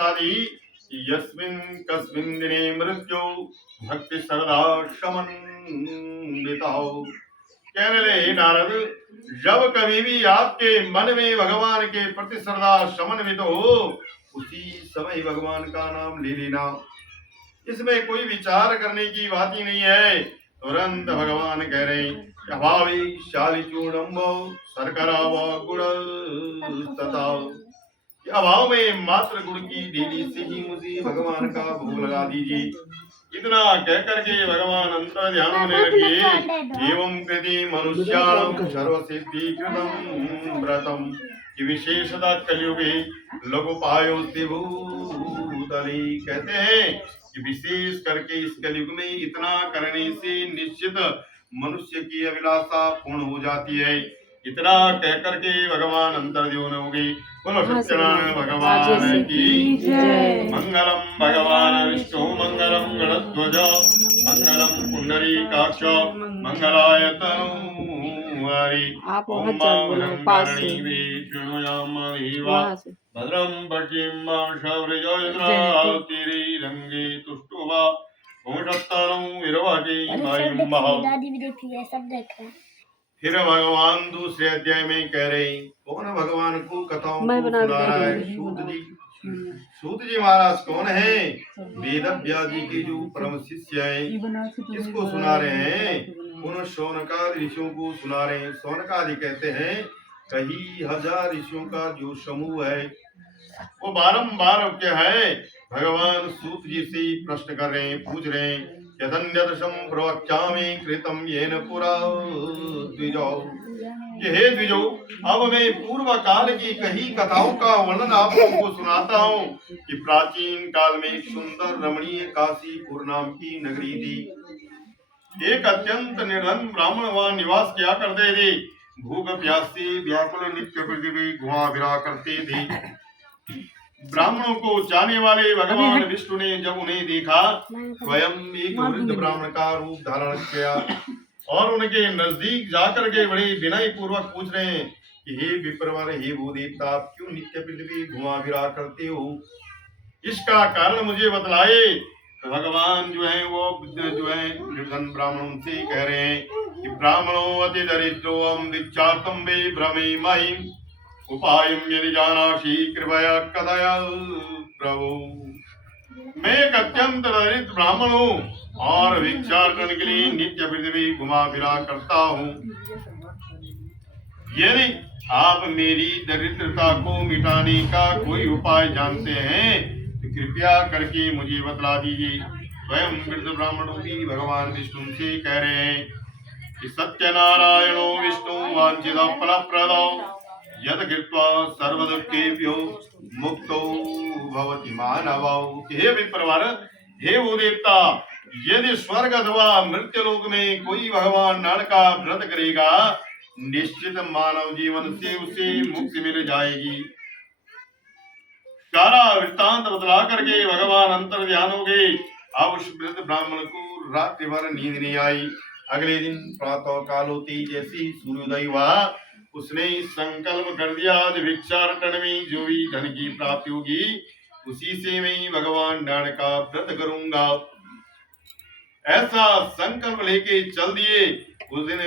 सप्तादि यस्मिन् कस्मिन् दिने मृत्यु भक्ति श्रद्धा समन्विता। कहने लगे, हे नारद, जब कभी भी आपके मन में भगवान के प्रति श्रद्धा समन्वित हो उसी समय भगवान का नाम ले लेना। इसमें कोई विचार करने की बात ही नहीं है। तुरंत भगवान कह रहे हैं, अभावी शालिचूर्णम शर्करा व गुड़ तथा, अभाव में मात्र गुड़ की डेली से ही मुझे भगवान का भोग लगा दीजिए। इतना कह करके भगवान अंतर ध्यान होने लगे। एवं कृति मनुष्याणाम सर्व सिद्धि कृतम व्रतम, की विशेषता कलयुगे लघुपायो भूतले। कहते हैं कि विशेष करके इस कलयुग में इतना करने से निश्चित मनुष्य की अभिलाषा पूर्ण हो जाती है। इतना कह करके भगवान अंतर्ध्यान हो गए। बोलो सत्यनारायण भगवान की जय। मंगलम भगवान विष्णु मंगलम गणध्वज मंगलम पुंडरीकाक्ष मंगलाय तनूहरि। ओम भद्रम पश्चिम शौर्यजयद्रातिरंगे तुष्टुवा फिर भगवान दूसरे अध्याय में कह रहे, कौन भगवान को कथाओं को सुना रहा है? सूत जी। सूत जी महाराज कौन है? वेद व्यास जी के जो परम शिष्य हैं, किसको सुना रहे हैं? उन शौनकादि ऋषियों को सुना रहे हैं। शौनकादि कहते हैं कई हजार ऋषियों का जो समूह है, वो बारंबार क्या है, भगवान सूत जी से प्रश्न कर रहे हैं, पूछ रहे हैं, यदन्यदशम प्रवक्ष्यामि कृतं येन पुरा द्विजौ। हे द्विजो, अब मैं पूर्व काल की कई कथाओं का वर्णन आप लोगों को सुनाता हूँ कि प्राचीन काल में एक सुंदर रमणीय काशीपुर नाम की नगरी थी। एक अत्यंत निर्धन ब्राह्मण वहां निवास किया करते थे। भूख प्यास से व्याकुल नित्य पृथ्वी घुमा फिरा करते थे। ब्राह्मणों को जाने वाले भगवान विष्णु ने जब उन्हें देखा, स्वयं एक वृद्ध ब्राह्मण का रूप धारण किया और उनके नजदीक जाकर के बड़े विनय पूर्वक पूछ रहे हैं कि हे विप्रवर, हे भूदेवता, आप क्यों नित्य पृथ्वी घुमा फिरा करते हो? इसका कारण मुझे बतलाए। तो भगवान जो है वो निर्धन ब्राह्मणों से कह रहे हैं कि ब्राह्मणों अति दरिद्रो हम विचारतम वे भ्रमे महिम उपायम यदि जानासि कृपया कदया प्रभु। मैं एक अत्यंत दरिद्र ब्राह्मण हूँ और भिक्षाटन के लिए नित्य पृथ्वी घुमा फिरा करता हूँ। यदि आप मेरी दरिद्रता को मिटाने का कोई उपाय जानते हैं तो कृपया करके मुझे बतला दीजिए। स्वयं वृद्ध ब्राह्मणों भी भगवान विष्णु से कह रहे हैं कि सत्यनारायणो विष्णु वांछित फलप्रदो यद कृत्वा सर्वदुःखेभ्यो मुक्तो भवति मानवो। हे विप्रवर, हे वो देवता, यदि स्वर्ग अथवा मृत्यु लोक में कोई भगवान नारायण का व्रत करेगा, निश्चित मानव जीवन से उसे मुक्ति मिल जाएगी। सारा वृत्तांत बतला करके भगवान अंतर ध्यान हो गए। अब उस वृद्ध ब्राह्मण को रात्रि भर नींद नहीं आई। अगले दिन प्रातः काल होते जैसी सूर्योदय हुआ, उसने संकल्प कर दिया, आज भिक्षाटन में जो भी धन की प्राप्ति होगी उसी से मैं भगवान नारायण का व्रत करूंगा। ऐसा संकल्प लेके चल दिए। उस दिन